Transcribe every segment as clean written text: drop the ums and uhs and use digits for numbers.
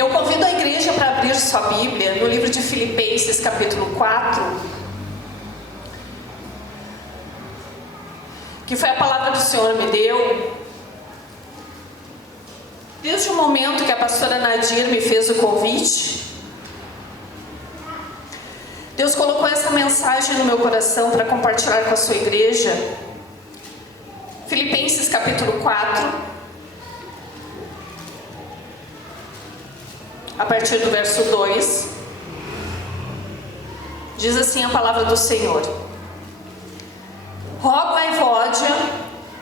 Eu convido a igreja para abrir sua Bíblia no livro de Filipenses, capítulo 4, que foi a palavra do Senhor me deu. Desde o momento que a pastora Nadir me fez o convite, Deus colocou essa mensagem no meu coração para compartilhar com a sua igreja. Filipenses capítulo 4, a partir do verso 2, diz assim a palavra do Senhor: rogo a Evódia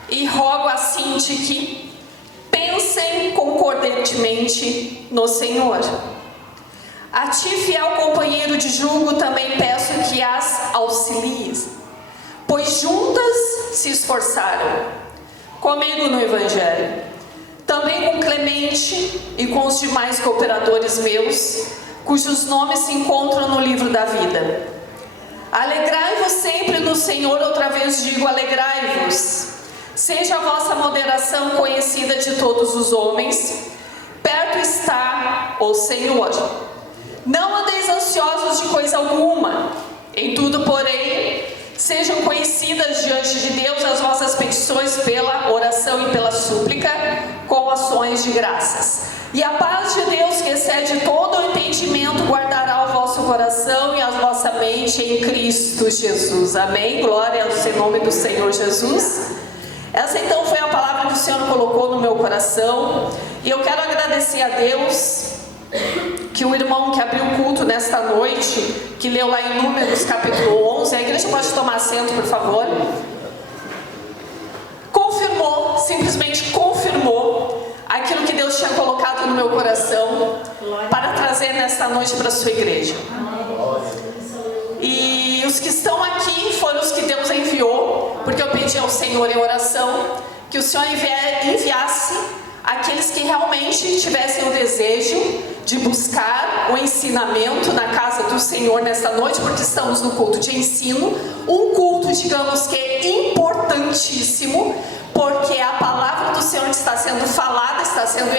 e rogo a Sintique, pensem concordantemente no Senhor. A ti, fiel companheiro de julgo, também peço que as auxilies, pois juntas se esforçaram comigo no Evangelho. Também com Clemente e com os demais cooperadores meus, cujos nomes se encontram no livro da vida. Alegrai-vos sempre no Senhor, outra vez digo, alegrai-vos. Seja a vossa moderação conhecida de todos os homens. Perto está o Senhor. Não andeis ansiosos de coisa alguma. Em tudo, porém, sejam conhecidas diante de Deus as vossas petições pela oração e pela súplica, com ações de graças. E a paz de Deus, que excede todo o entendimento, guardará o vosso coração e a vossa mente em Cristo Jesus. Amém? Glória ao nome do Senhor Jesus. Essa então foi a palavra que o Senhor colocou no meu coração. E eu quero agradecer a Deus que o irmão que abriu o culto nesta noite, que leu lá em Números capítulo 11, a igreja pode tomar assento, por favor, confirmou, simplesmente confirmou aquilo que Deus tinha colocado no meu coração para trazer nesta noite para a sua igreja. E os que estão aqui foram os que Deus enviou, porque eu pedi ao Senhor em oração que o Senhor enviasse aqueles que realmente tivessem o desejo de buscar o ensinamento na casa do Senhor nesta noite, porque estamos no culto de ensino, um culto, digamos que importantíssimo, porque a palavra do Senhor está sendo falada, está sendo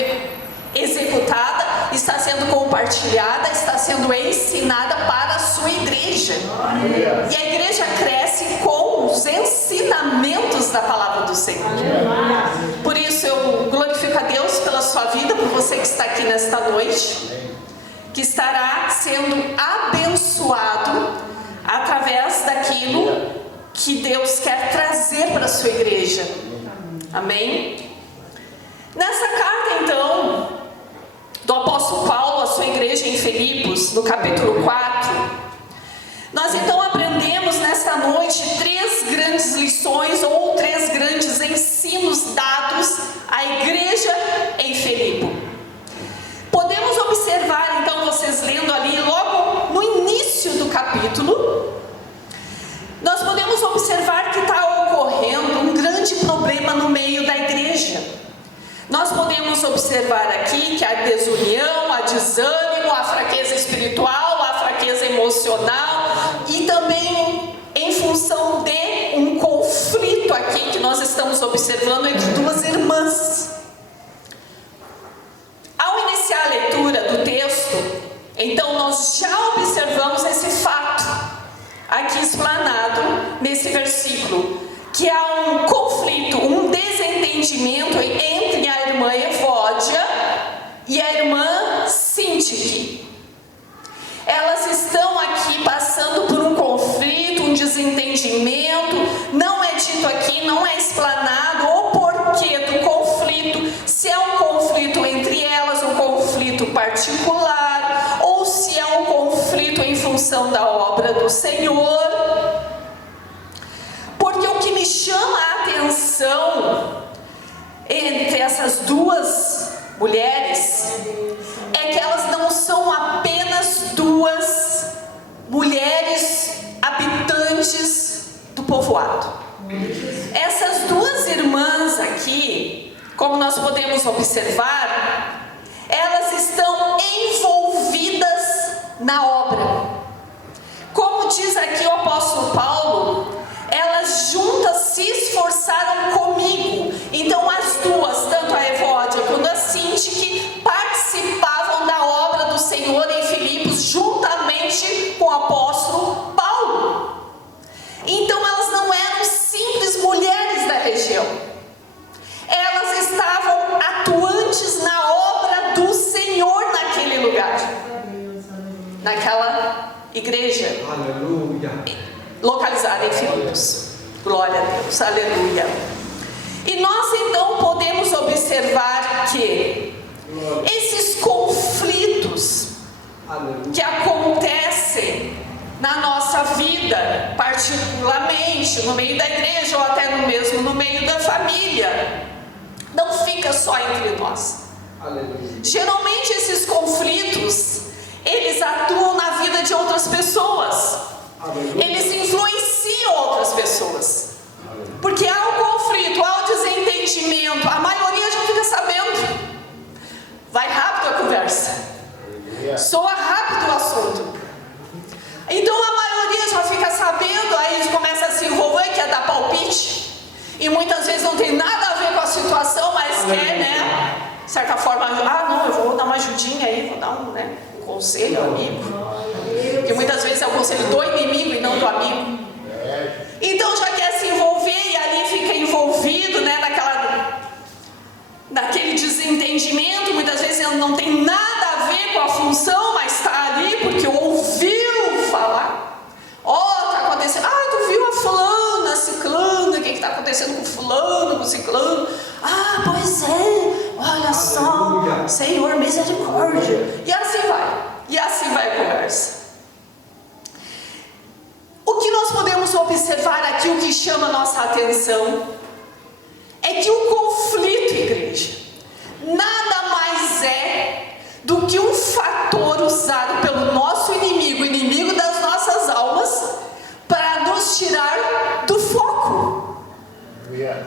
executada, está sendo compartilhada, está sendo ensinada para a sua igreja. E a igreja cresce com os ensinamentos da palavra do Senhor. Por isso eu glorifico a Deus pela sua vida, por você que está aqui nesta noite, que estará sendo abençoado através daquilo que Deus quer trazer para a sua igreja. Amém? Nessa carta então do apóstolo Paulo à sua igreja em Filipos, no capítulo 4, nós então aprendemos nesta noite 3 grandes lições ou 3 grandes ensinos dados à igreja em Filipe. Podemos observar então, vocês lendo ali logo no início do capítulo, nós podemos observar que está ocorrendo um grande problema no meio da igreja. Nós podemos observar aqui que há desunião, há desânimo, há fraqueza espiritual, há fraqueza emocional e também em função de um conflito aqui que nós estamos observando entre 2 irmãs. Ao iniciar a leitura do texto, então nós já observamos esse fato aqui explanado nesse versículo, que há um conflito, um desentendimento entre a irmã Evódia e a irmã Sintique. Elas estão aqui passando por um conflito, um desentendimento. Não é dito aqui, não é explanado o porquê do conflito, se é um conflito entre elas, um conflito particular, ou se é um conflito em função da obra do Senhor. Porque o que me chama a atenção entre essas 2 mulheres é que elas não são apenas 2 mulheres habitantes do povoado. Essas 2 irmãs aqui, como nós podemos observar, elas estão envolvidas na obra. Como diz aqui o apóstolo Paulo, elas juntas se esforçaram comigo. Então as 2, tanto a Evódia quanto a Sintique, participavam da obra naquele lugar, naquela igreja. Aleluia. Localizada em Filipos. Glória a Deus, aleluia. E nós então podemos observar que esses conflitos que acontecem na nossa vida, particularmente no meio da igreja ou até no meio da família, não fica só entre nós. Aleluia. Geralmente esses conflitos, eles atuam na vida de outras pessoas. Aleluia. Eles influenciam outras pessoas. Porque há o conflito, há o desentendimento. A maioria já fica sabendo. Vai rápido a conversa. Soa rápido o assunto. Então a maioria já fica sabendo, aí eles começam a se envolver, quer dar palpite. E muitas vezes não tem nada a ver com a situação, mas quer, né? De certa forma, não, eu vou dar uma ajudinha aí, vou dar um conselho amigo. Porque muitas vezes é o conselho do inimigo e não do amigo. Então já quer se envolver e ali fica envolvido, né, naquele desentendimento. Muitas vezes não tem nada a ver com a função, mas está ali porque ouviu falar. Tá acontecendo. Tu viu a fulana, ciclana, o que está acontecendo com fulano, com ciclano? Pois é, olha só, Senhor, misericórdia. E assim vai a conversa. O que nós podemos observar aqui, o que chama a nossa atenção, é que o conflito, igreja, nada mais é do que um fator usado pelo nosso inimigo das nossas almas, para nos tirar do foco.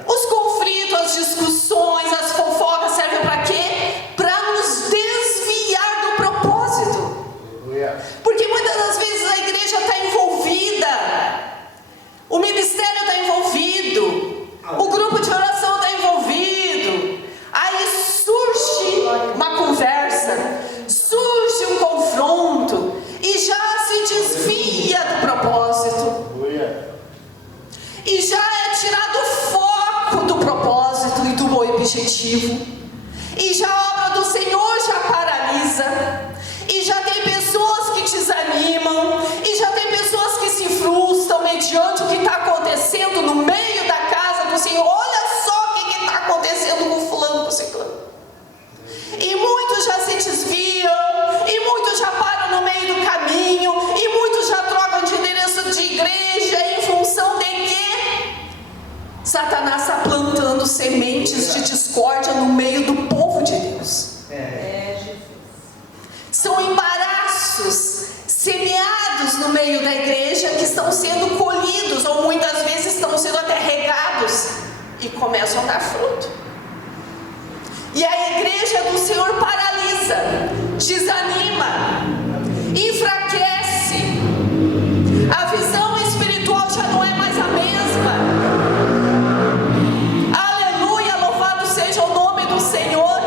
Os conflitos, as discussões, as fofocas servem para quê? Para nos desviar do propósito. Porque muitas das vezes a igreja está envolvida, o ministério está envolvido, o grupo de oração está envolvido. Aí surge uma conversa, surge um confronto e já se desvia do propósito. E já é tirado o foco do propósito e do objetivo. E já a obra do Senhor já paralisa. E já tem pessoas que desanimam. E já tem pessoas que se frustram mediante o que está acontecendo no meio da casa do Senhor. Olha só o que está acontecendo com fulano, com ciclano. E muitos já se desviam. E muitos já param no meio do caminho. E muitos já trocam de endereço de igreja em função de que Satanás está plantando sementes de discórdia no meio do povo de Deus. São embaraços semeados no meio da igreja que estão sendo colhidos, ou muitas vezes estão sendo até regados e começam a dar fruto. E a igreja do Senhor paralisa, desanima, enfraquece. A visão espiritual já não é mais a mesma. Aleluia, louvado seja o nome do Senhor.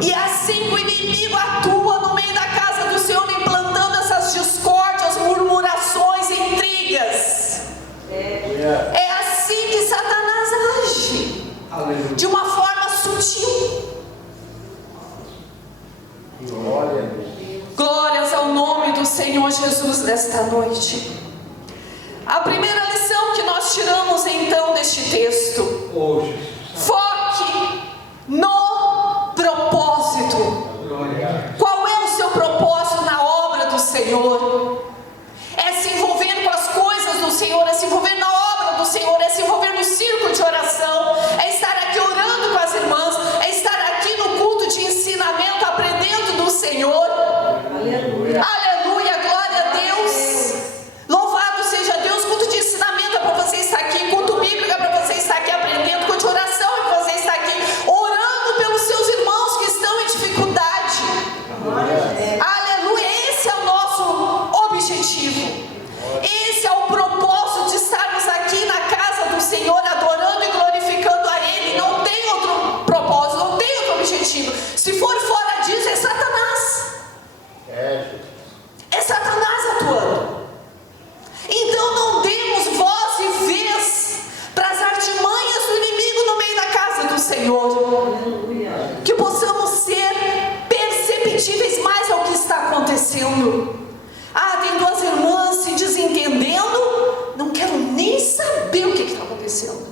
E assim o inimigo atua no meio da casa do Senhor, implantando essas discórdias, murmurações, intrigas. É assim que Satanás age. Aleluia. De uma forma sutil. Glórias ao nome do Senhor Jesus nesta noite. A primeira lição que nós tiramos então deste texto: foque no propósito. Qual é o seu propósito na obra do Senhor? É se envolver com as coisas do Senhor, é se envolver na obra do Senhor, é se envolver no círculo de oração, é estar aqui orando com as irmãs, é estar aqui no culto de ensinamento, aprendendo do Senhor. Aleluia, aleluia, glória a Deus. Louvado seja Deus. Culto de ensinamento é para você estar aqui, culto bíblico é para você estar aqui aprendendo, culto acontecendo. Ah, tem duas irmãs se desentendendo. Não quero nem saber o que está acontecendo.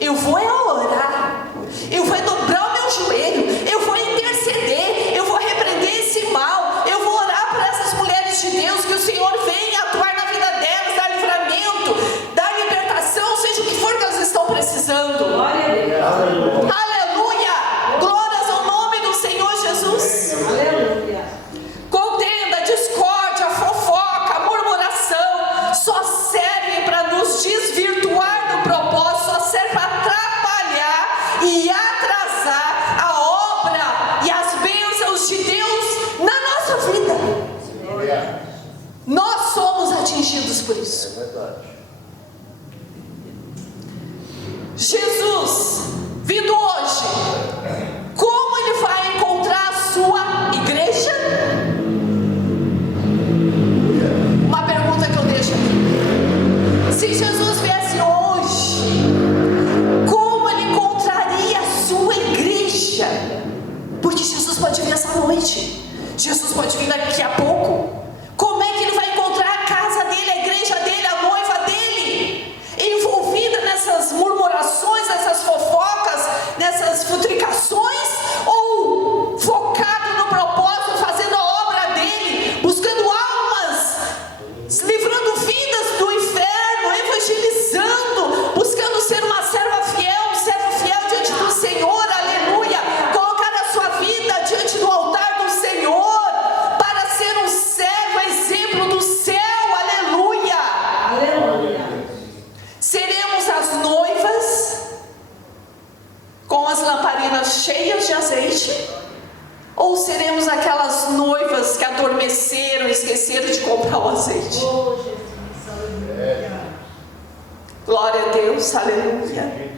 Eu vou orar. Eu vou dobrar o meu joelho. Eu vou interceder. Eu vou repreender esse mal. Eu vou orar por essas mulheres de Deus. Que o Senhor venha atuar na vida delas, dar livramento, dar libertação, seja o que for que elas estão precisando. Glória a Deus. Aleluia! Glórias ao nome do Senhor Jesus. Aleluia. Contenda, discórdia, fofoca, murmuração só serve para nos desvirtuar do propósito, só serve para atrapalhar e atrasar a obra e as bênçãos de Deus na nossa vida. Nós somos atingidos por isso. Jesus, vindo hoje, como Ele vai encontrar a sua igreja? Uma pergunta que eu deixo aqui. Se Jesus viesse hoje, como Ele encontraria a sua igreja? Porque Jesus pode vir essa noite, Jesus pode vir daqui a pouco. Como é que Ele vai encontrar a casa dele, a igreja dele, a noiva dele, envolvida nessas murmurações, nessas fofocas, nessas futricações, ou focado no propósito, fazendo a obra dele, buscando almas, livrando vidas do inferno, evangelizando, buscando ser uma serva fiel, um servo fiel diante do Senhor, aleluia, colocar a sua vida diante do altar do Senhor, para ser um servo, exemplo do céu, aleluia. Aleluia. Seremos as noivas com as lamparinas cheias de azeite? Ou seremos aquelas noivas que adormeceram e esqueceram de comprar o azeite? Oh, Jesus. Aleluia. Glória a Deus, aleluia.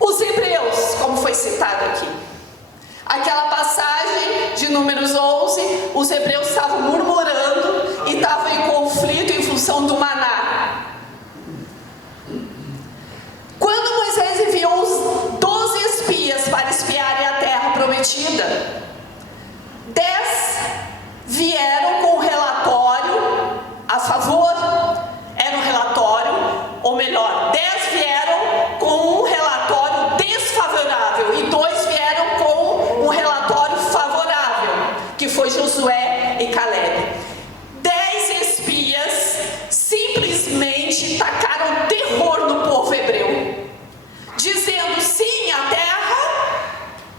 Os hebreus, como foi citado aqui, aquela passagem de Números 11, os hebreus estavam murmurando e estavam em conflito em função do maná. Quando Moisés enviou os 12 espias para espiarem a terra prometida, 10 vieram com um relatório a favor. Era um relatório, ou melhor, 10 vieram com um relatório desfavorável e 2 vieram com um relatório favorável, que foi Josué e Caleb. 10 espias simplesmente tacaram terror no povo hebreu, dizendo: sim, a terra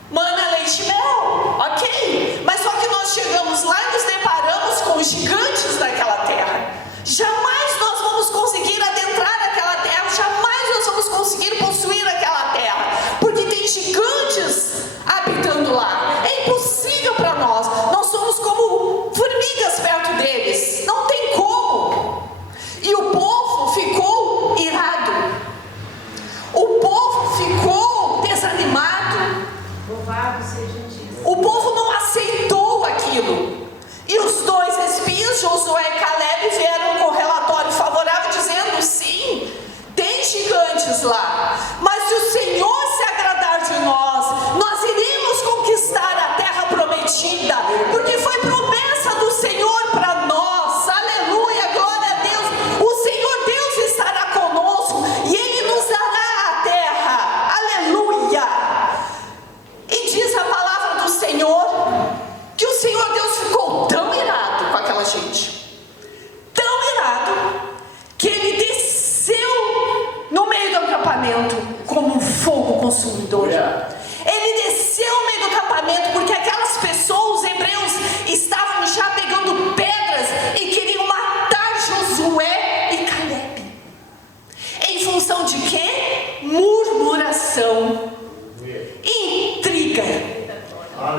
mana leite e mel, ok, mas só que nós chegamos lá e nos deparamos com os gigantes daquela terra. Jamais nós vamos conseguir adentrar aquela terra, jamais nós vamos conseguir possuir aquela terra, porque tem gigantes habitando lá. É impossível para nós, nós somos como formigas perto deles, não tem como. E o povo ficou irado, o povo ficou desanimado, Louvado seja Jesus. o povo não aceitou aquilo. E os 2 espias, Josué e Caleb, vieram com relatório favorável, dizendo: sim, tem gigantes lá, mas se o Senhor se agradar de nós iremos conquistar a terra prometida, porque foi promessa do Senhor para nós, aleluia, glória a Deus. O Senhor Deus estará conosco e Ele nos dará a terra, aleluia. E diz a palavra do Senhor que o Senhor Deus ficou tão irado com aquela gente, tão irado, que Ele desceu no meio do acampamento como um fogo consumidor. Ele desceu no meio do acampamento porque aquelas pessoas, os hebreus, estavam já pegando pedras e queriam matar Josué e Caleb. Em função de quê? Murmuração, intriga,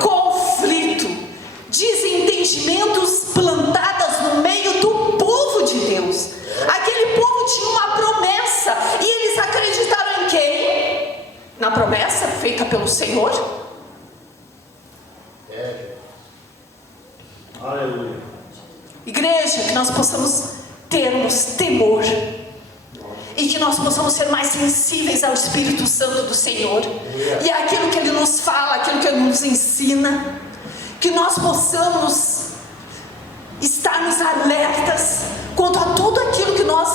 conflito, desentendimentos plantadas no meio do povo de Deus. Aquele povo tinha uma promessa e eles acreditaram em quem? Na promessa feita pelo Senhor. Aleluia. Igreja, que nós possamos termos temor e que nós possamos ser mais sensíveis ao Espírito Santo do Senhor e àquilo que Ele nos fala, aquilo que Ele nos ensina, que nós possamos estarmos alertas quanto a tudo aquilo que nós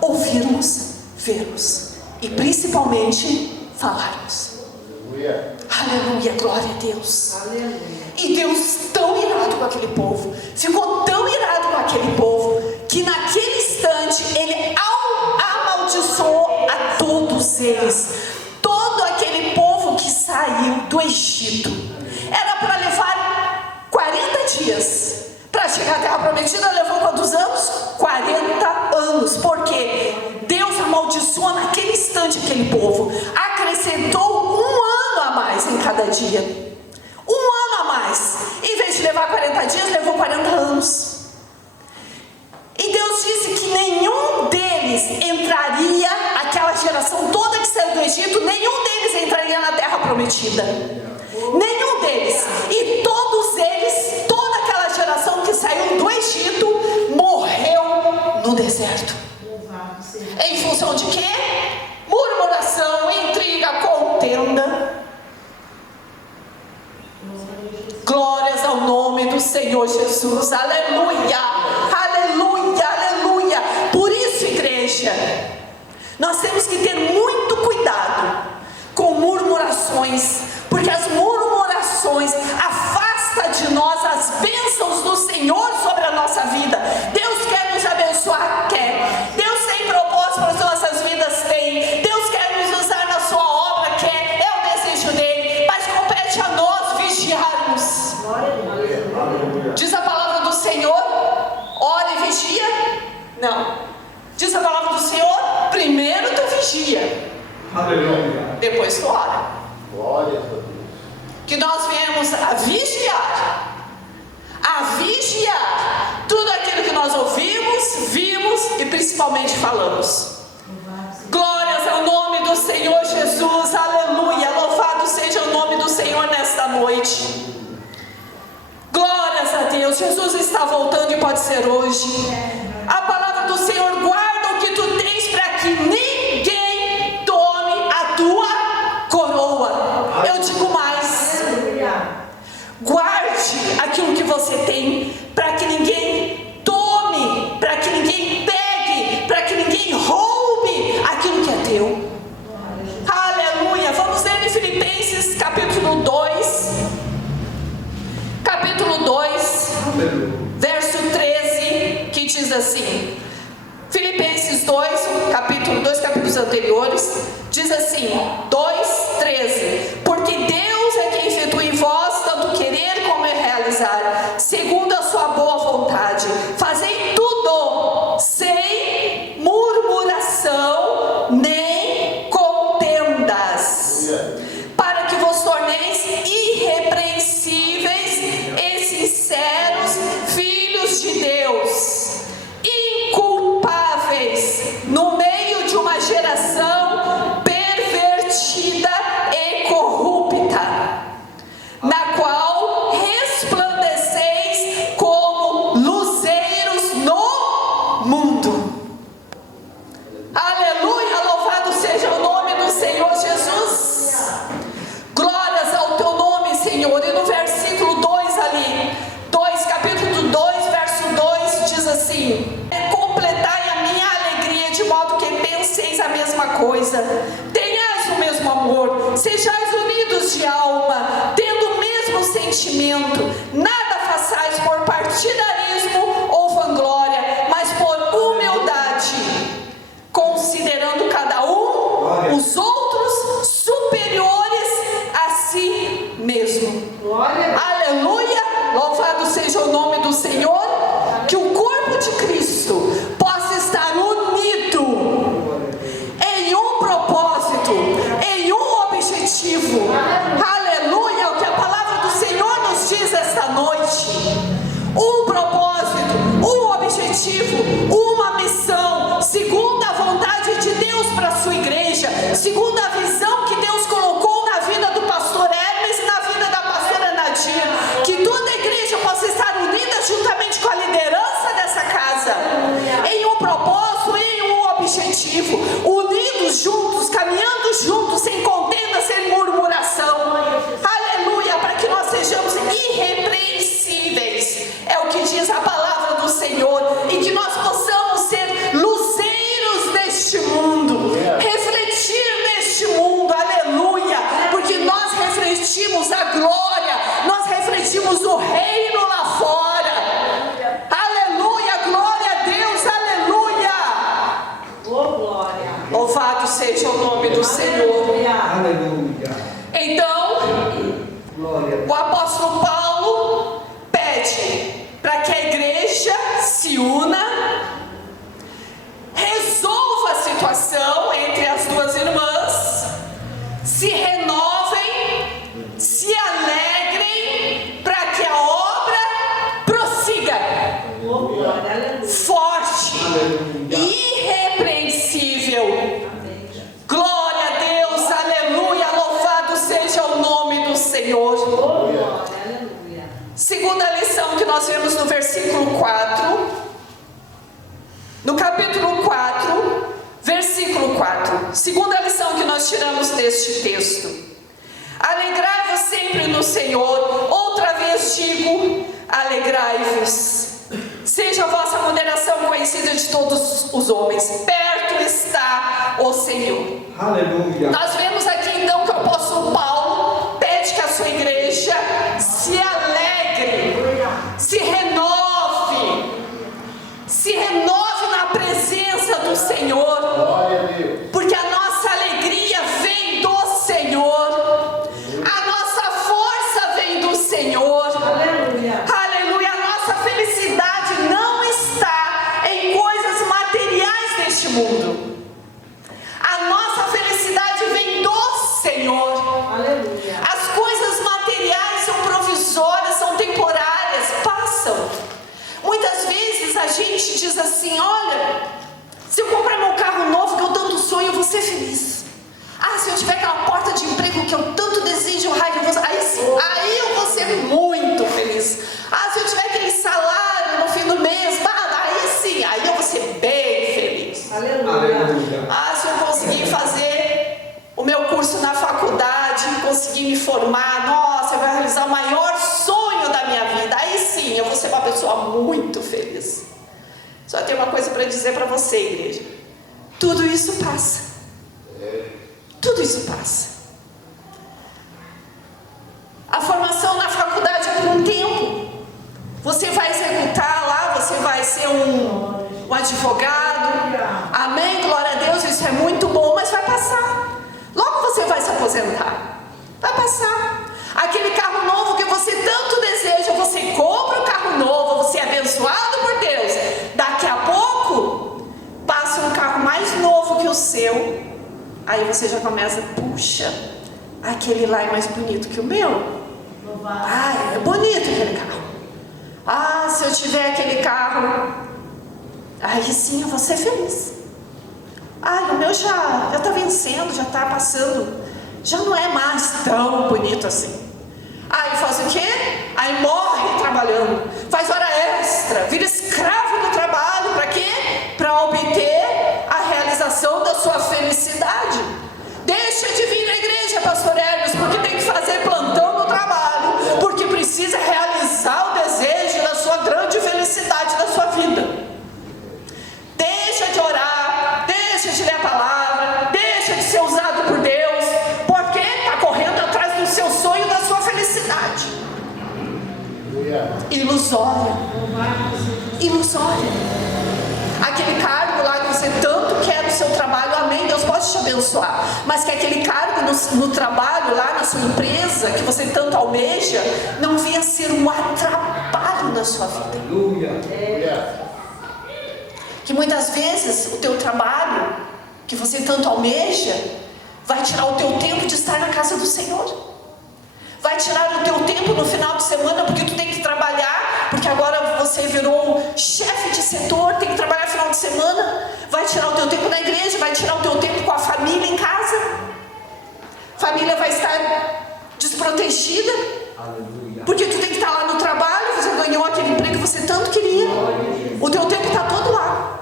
ouvirmos, vermos e principalmente falarmos. Aleluia, glória a Deus. Aleluia. E Deus tão irado com aquele povo, ficou tão irado com aquele povo, que naquele instante Ele amaldiçoou a todos eles. Todo aquele povo que saiu do Egito, era para levar 40 dias. Para chegar à Terra Prometida, levou quantos anos? 40 anos. Porque Deus amaldiçoou naquele instante aquele povo. Acrescentou um ano a mais em cada dia. Um ano a mais. Em vez de levar 40 dias, levou 40 anos. E Deus disse que nenhum deles entraria, aquela geração toda que saiu do Egito, nenhum deles entraria na Terra Prometida. Nenhum deles. E todos eles, toda aquela geração que saiu do Egito, morreu no deserto. Louvado seja. Em função de quê? Murmuração, intriga, contenda. Glórias ao nome do Senhor Jesus. Aleluia, aleluia, aleluia. Por isso, igreja, nós temos que ter muito cuidado com murmurações, porque as murmurações afastam de nós as bênçãos do Senhor sobre a nossa vida. Deus quer nos abençoar? Quer. Deus tem propósito para as nossas vidas? Tem. Deus quer nos usar na sua obra? Quer. É o desejo dele, mas compete a nós vigiarmos. Glória a Deus. Diz a palavra do Senhor, ora e vigia? Não. Diz a palavra do Senhor, primeiro tu vigia, Aleluia. depois tu ora. Glória a Deus. Que nós viemos a vigiar tudo aquilo que nós ouvimos, vimos e principalmente falamos. Louvado seja. Glórias ao nome do Senhor Jesus, aleluia, louvado seja o nome do Senhor nesta noite. Glórias a Deus, Jesus está voltando e pode ser hoje. A palavra do Senhor, guarda o que tu tens para que ninguém tome a tua coroa. Eu digo mais, Aleluia. guarde aquilo que você tem, para que ninguém tome, para que ninguém pegue, para que ninguém roube aquilo que é teu. Aleluia. Vamos ler em Filipenses capítulo 2, Aleluia. verso 13, que diz assim, Filipenses 2, dois capítulos anteriores, diz assim, 2:13, porque Deus é quem efetua em vós tanto querer como realizar, segundo a sua boa vontade. Fazei tudo sem murmuração nem contendas, para que vos torneis irrepreensíveis e sinceros, filhos de Deus, inculpáveis no meio de uma geração pervertida e corrupta, na qual resplandeceis como luzeiros no mundo. Aleluia, louvado seja o nome do Senhor Jesus. Glórias ao teu nome, Senhor. E no versículo 2 ali, capítulo 2, verso 2, diz assim, completai a minha alegria de modo que penseis a mesma coisa, tenhais o mesmo amor, sejais unidos de alma, tendo o mesmo sentimento, nada façais por partidarismo ou vanglória, mas por humildade, considerando cada um os outros superiores a si mesmo. Glória a Deus. Aleluia, louvado seja o nome do Senhor. Que o corpo de Cristo possa estar unido em um propósito, em um objetivo. Aleluia, o que a palavra do Senhor nos diz esta noite. Um propósito, um objetivo, uma missão, segundo a vontade de Deus para a sua igreja, segundo a visão que Deus colocou na vida do pastor Hermes e na vida da pastora Nadir. Que toda a igreja possa estar unida juntamente com a liderança dessa casa, em um propósito, em um objetivo, unidos juntos, caminhando juntos, sem contenda, sem murmuração. Aleluia, para que nós sejamos irrepreensíveis. É o que diz a palavra do investimos o reino lá fora. Aleluia, glória a Deus, aleluia. Oh, glória. Louvado seja o nome do Senhor. Aleluia. Então, Glória. o apóstolo Paulo pede para que a igreja se una, resolva a situação entre as duas irmãs, se renovem, se alegrem, para que a obra prossiga Oh, glória. Aleluia. forte, Aleluia. irrepreensível. Amém. Glória a Deus, aleluia, louvado seja o nome do Senhor. Oh, glória. Aleluia. Segunda lição que nós vemos no versículo 4, no capítulo 4, versículo 4. Segunda lição que nós tiramos deste texto: alegrai-vos sempre no Senhor. Outra vez digo, alegrai-vos. Seja a vossa moderação conhecida de todos os homens. Perto está o Senhor. Aleluia. Nós vemos aqui então que o apóstolo Paulo pede que a sua igreja se alegre, se renove na presença do Senhor, Glória a Deus. porque a nossa alegria vem do Senhor, a nossa força vem do Senhor. Aleluia. Aleluia, a nossa felicidade não está em coisas materiais deste mundo. A nossa felicidade vem do Senhor. Aleluia. As coisas materiais são provisórias, são temporárias, passam. Muitas vezes a gente diz assim: olha, se eu comprar meu carro novo que eu tanto sonho, eu vou ser feliz. Ah, se eu tiver aquela porta de emprego que eu tanto desejo, aí sim, aí eu vou ser muito feliz. Ah, se eu tiver aquele salário no fim do mês, aí sim, aí eu vou ser bem feliz. Aleluia. Aleluia. Ah, se eu conseguir fazer o meu curso na faculdade, conseguir me formar, nossa, eu vou realizar o maior sonho da minha vida. Aí sim, eu vou ser uma pessoa muito feliz. Só tem uma coisa para dizer para você, igreja: tudo isso passa. Tudo isso passa. A formação na faculdade é por um tempo. Você vai executar lá, você vai ser um advogado. Amém, glória a Deus, isso é muito bom, mas vai passar. Logo você vai se aposentar. Vai passar. Aquele carro novo que você tanto deseja, você compra o carro novo, você é abençoado por Deus. Daqui a pouco, passa um carro mais novo que o seu. Aí você já começa: puxa, aquele lá é mais bonito que o meu. Ah, é bonito aquele carro. Ah, se eu tiver aquele carro, aí sim eu vou ser feliz. Ah, o meu já está vencendo, já está passando, já não é mais tão bonito assim. Aí faz o quê? Aí morre trabalhando, faz hora extra, vira escravo do trabalho. Para quê? Para obter a realização da sua felicidade. Deixa de vir na igreja, pastor Hermes, porque tem que fazer plantão no trabalho, porque precisa realizar o desejo da sua grande felicidade da sua vida. Deixa de orar, deixa de ler a palavra, deixa de ser usado por Deus, porque está correndo atrás do seu sonho, da sua felicidade. Ilusória. Ilusória. Aquele cargo lá que você tanto quer no seu trabalho, amém, Deus pode te abençoar, mas que aquele cargo no trabalho lá na sua empresa, que você tanto almeja, não venha ser um atrapalho na sua vida. Aleluia. Que muitas vezes o teu trabalho, que você tanto almeja, vai tirar o teu tempo de estar na casa do Senhor. Vai tirar o teu tempo no final de semana, porque tu tem que trabalhar, porque agora você virou chefe de setor, tem que trabalhar no final de semana. Vai tirar o teu tempo na igreja, vai tirar o teu tempo com a família em casa. Família vai estar desprotegida, porque tu tem que estar lá no trabalho, você ganhou aquele emprego que você tanto queria. O teu tempo está todo lá.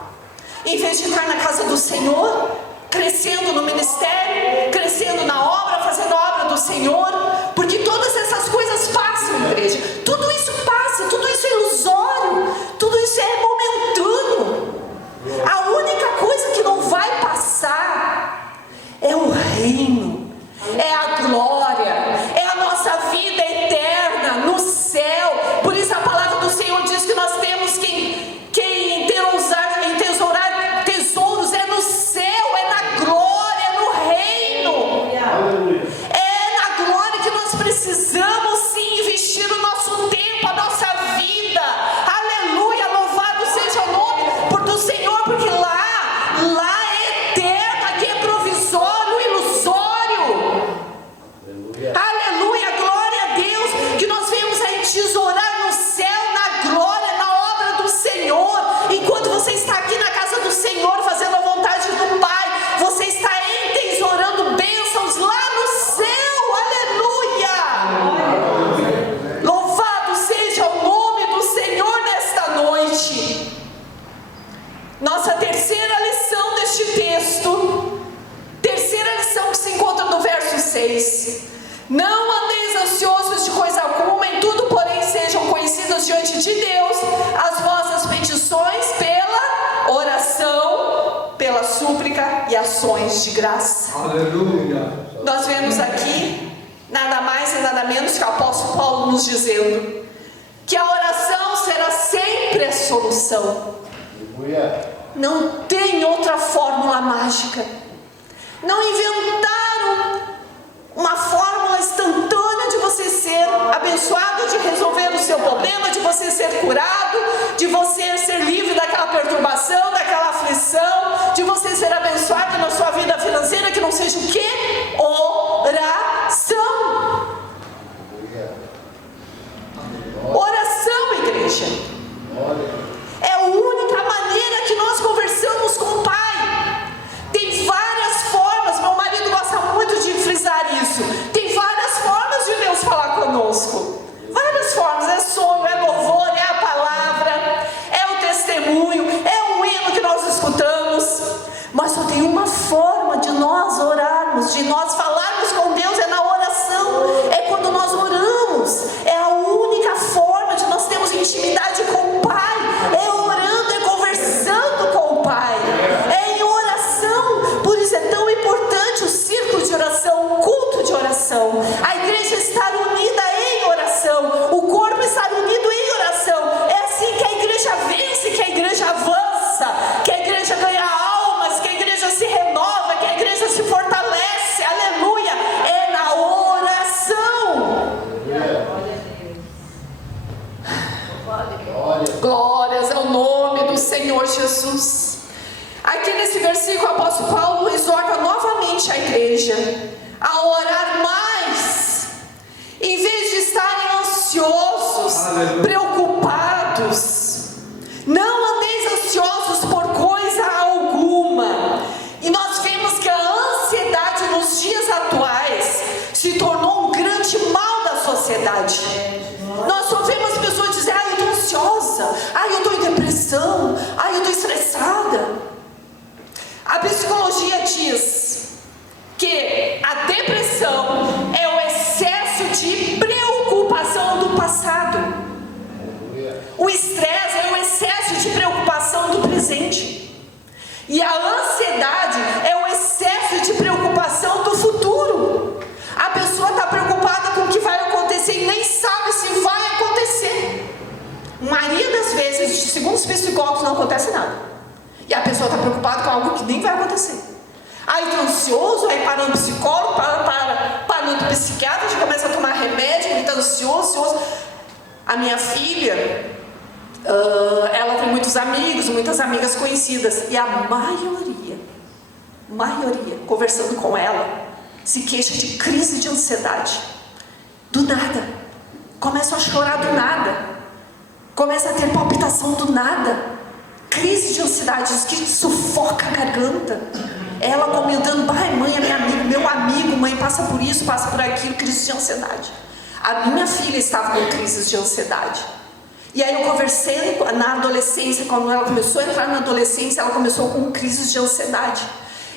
Em vez de estar na casa do Senhor, crescendo no ministério, crescendo na obra, fazendo a obra do Senhor, porque todas essas coisas passam, igreja. Tudo isso passa, tudo isso é ilusório, tudo isso é momentâneo. A única coisa que não vai passar é o reino, é a glória, é a nossa vida eterna no céu. ações de graça. Aleluia. Nós vemos aqui nada mais e nada menos que o apóstolo Paulo nos dizendo que a oração será sempre a solução. Aleluia. Não tem outra fórmula mágica. Não inventaram uma fórmula instantânea de você ser abençoado, de resolver o seu problema, de você ser curado, de você ser livre daquela perturbação, daquela aflição, de você ser abençoado na sua vida financeira, que não seja o quê? Oração. Oração, igreja. É a única maneira que nós conversamos com o Pai. Tem várias formas, meu marido gosta muito de frisar isso. Tem várias formas de Deus falar conosco. Várias formas, é sonho, é louvor, é a palavra, é o testemunho, é o hino que nós escutamos. Mas só tem uma forma de nós orarmos, de nós falarmos com Deus, é na oração. É quando nós oramos. É a única forma de nós termos intimidade com o Pai. É orando, é conversando com o Pai. É em oração. Por isso é tão importante o círculo de oração, o culto de oração. A igreja estar unida em oração. O corpo estar unido em oração. É assim que a igreja vence, que a igreja avança, que a igreja ganha almas, que a igreja se renova, que a igreja se fortalece. Aleluia. É na oração. Glórias ao nome do Senhor Jesus. Aqui nesse versículo, o apóstolo Paulo exorta novamente a igreja a orar mais, em vez de estarem ansiosos, preocupados. Não andeis ansiosos por coisa alguma. E nós vemos que a ansiedade nos dias atuais se tornou um grande mal da sociedade. Nós só vemos as pessoas dizer: eu estou ansiosa, eu estou em depressão, eu estou estressada. A psicologia diz que a depressão é o excesso de preocupação do passado. O estresse é o excesso de preocupação do presente. E a ansiedade é o excesso de preocupação do futuro. A pessoa está preocupada com o que vai acontecer e nem sabe se vai acontecer. A maioria das vezes, segundo os psicólogos, não acontece nada. E a pessoa está preocupada com algo que nem vai acontecer. Aí está ansioso, aí para no psicólogo, para no psiquiatra, já começa a tomar remédio, porque está ansioso. A minha filha, ela tem muitos amigos, muitas amigas conhecidas, e a maioria, conversando com ela, se queixa de crise de ansiedade. Do nada. Começa a chorar do nada. Começa a ter palpitação do nada. Crise de ansiedade, isso que sufoca a garganta. Ela comentando: mãe, é minha amiga, meu amigo, mãe, passa por isso, passa por aquilo, crise de ansiedade. A minha filha estava com crises de ansiedade. E aí eu conversei na adolescência, quando ela começou a entrar na adolescência, ela começou com crises de ansiedade.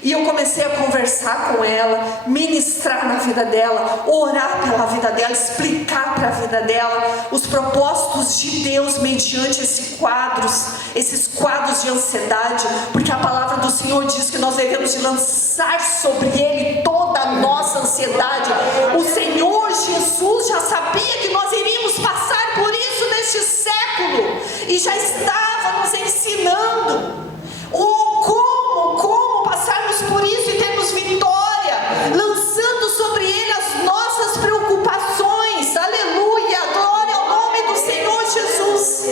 E eu comecei a conversar com ela, ministrar na vida dela, orar pela vida dela, explicar para a vida dela os propósitos de Deus mediante esses quadros de ansiedade, porque a palavra do Senhor diz que nós devemos de lançar sobre Ele toda a nossa ansiedade. O Senhor Jesus já sabia que nós iríamos passar por isso neste século, e já estava nos ensinando como passarmos por isso e termos vitória, lançando sobre Ele as nossas preocupações. Aleluia, glória ao nome do Senhor Jesus.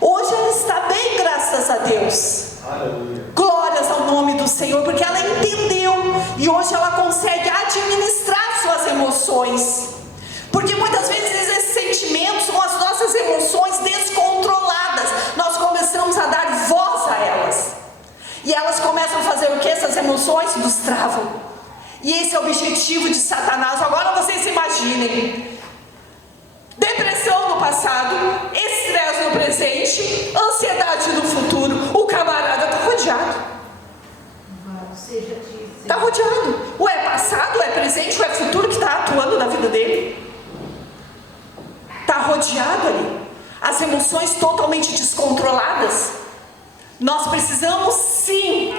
Hoje ela está bem, graças a Deus. Aleluia. Glórias ao nome do Senhor, porque ela entendeu, e hoje ela consegue administrar suas emoções. Porque muitas vezes esses sentimentos são as nossas emoções descontroladas. Nós começamos a dar voz a elas. E elas começam a fazer o que? Essas emoções nos travam. E esse é o objetivo de Satanás. Agora vocês se imaginem: depressão no passado, estresse no presente, ansiedade no futuro. O camarada está rodeado. Está rodeado. Ou é passado, ou é presente, ou é futuro que está atuando na vida dele. Está rodeado ali. As emoções totalmente descontroladas. Nós precisamos sim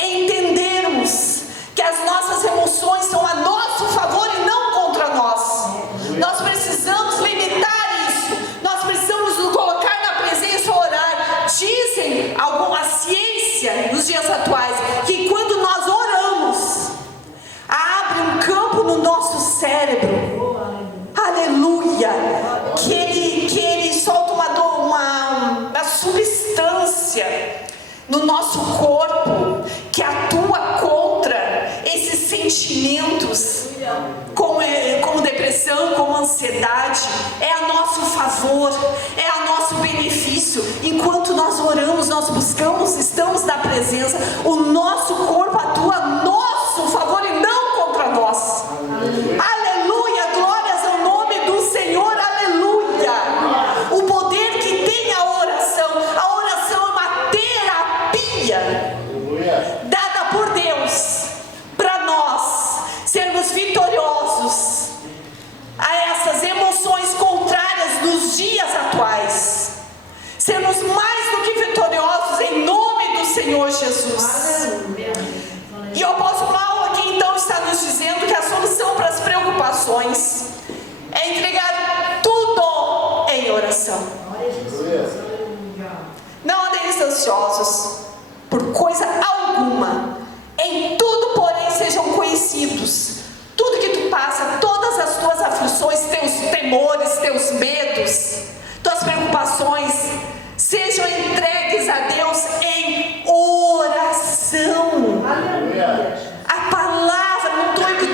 entendermos lembremos que as nossas emoções são a nosso favor e não contra nós. Nós precisamos limitar isso. Nós precisamos nos colocar na presença e orar. Dizem alguma ciência nos dias atuais que quando nós oramos, abre um campo no nosso cérebro, aleluia, que ele solta uma substância no nosso corpo que atua contra esses sentimentos como depressão, como ansiedade. É a nosso favor, é a nosso benefício. Enquanto nós oramos, nós buscamos, estamos na presença, o nosso corpo atua a nosso favor e não contra nós. Aleluia, glórias ao nome do Senhor, aleluia. O poder que tem a oração é uma terapia dada por Deus para nós sermos vitoriosos a essas emoções contrárias dos dias atuais, sermos mais do que vitoriosos em nome do Senhor Jesus. E o apóstolo Paulo aqui então está nos dizendo que a solução para as preocupações é entregar tudo em oração. Não andeis ansiosos por coisa alguma, em tudo porém sejam conhecidos. Tudo que tu passa, todas as tuas aflições, teus temores, teus medos, tuas preocupações, sejam entregues a Deus em oração. A palavra,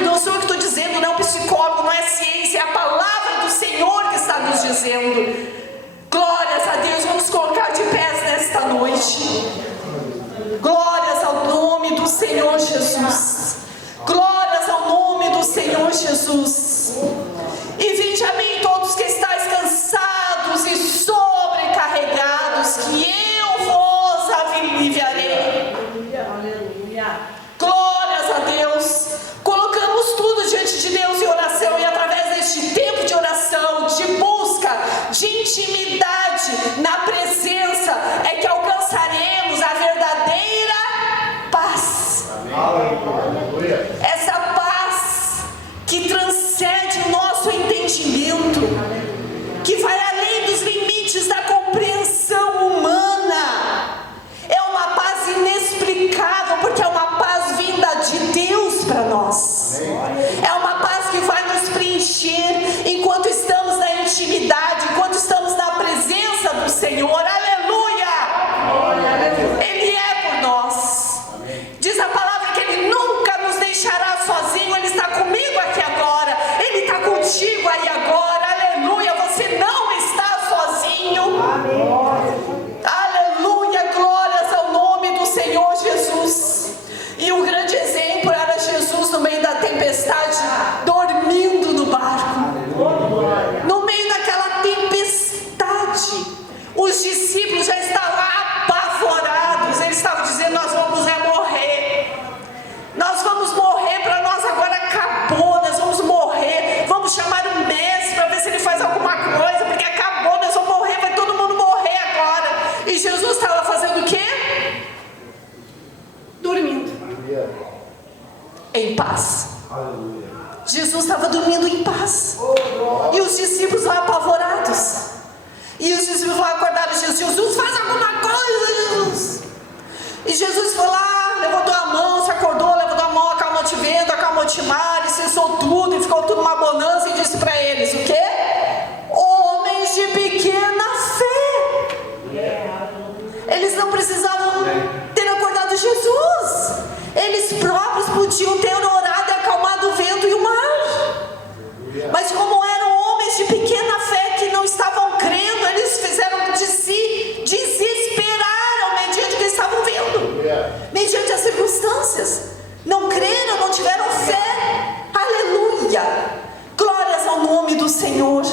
não sou eu que estou dizendo, não é um psicólogo, não é ciência, é a palavra do Senhor que está nos dizendo. Glórias a Deus, vamos colocar de pés nesta noite. Glórias ao nome do Senhor Jesus. Glórias ao nome do Senhor Jesus. E vinde a mim todos que estáis cansados e sobrecarregados, que eu vos aliviarei. Glórias a Deus. Colocamos tudo diante de Deus em oração, e através deste tempo de oração, de busca, de intimidade na presença, é que alcançaremos a verdadeira paz. Essa paz que transcende o nosso entendimento, que vai além dos limites da compreensão humana. É uma paz inexplicável, porque é uma paz vinda de Deus para nós. É uma paz que vai nos preencher enquanto estamos na intimidade, enquanto estamos na presença do Senhor. Aleluia! Ele é por nós. Diz a palavra que Ele nunca nos deixará sozinho. Ele está comigo aqui agora. Ele está contigo aí agora. Aleluia! Você não está sozinho. Aleluia! Glórias ao nome do Senhor Jesus. E um grande exemplo era Jesus no meio da tempestade, dormindo no barco. No meio daquela tempestade, os discípulos já estavam apavorados. Eles estavam dizendo: nós vamos morrer. Nós vamos morrer, para nós agora acabou. Nós vamos morrer. Vamos chamar um mestre para ver se ele faz alguma coisa, porque acabou, nós vamos morrer, vai todo mundo morrer agora. E Jesus estava fazendo o quê? Dormindo em paz. Jesus estava dormindo em paz. E os discípulos lá apavorados. E os discípulos lá acordaram Jesus: Jesus, faz alguma coisa, Jesus. E Jesus foi lá, levantou a mão, se acordou, levantou a mão, acalmou-te vento, acalmou-te mar, e cessou tudo, e ficou tudo uma bonança, e disse para eles: o quê? Homens de pequena fé. Eles não precisavam ter acordado Jesus. Eles próprios podiam ter orado e acalmado o vento e o mar. Mas como eram homens de pequena fé que não estavam crendo, eles fizeram de si, desesperaram mediante o que estavam vendo, mediante as circunstâncias. Não creram, não tiveram fé. Aleluia! Glórias ao nome do Senhor.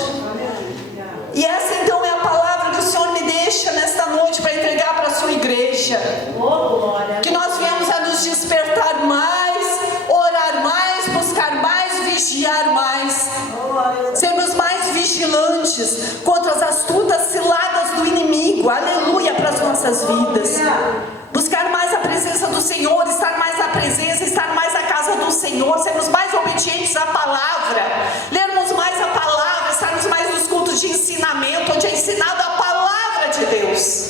E essa então é a palavra que o Senhor me deixa nesta noite para entregar para a sua igreja. Que nós viemos a nos despertar mais, orar mais, buscar mais, vigiar mais, sermos mais vigilantes contra as astutas ciladas do inimigo. Aleluia, para as nossas vidas. Buscar mais a presença do Senhor, estar mais na presença, estar mais na casa do Senhor, sermos mais obedientes à palavra, lermos mais a palavra, estarmos mais nos cultos de ensinamento, onde é ensinado a palavra de Deus.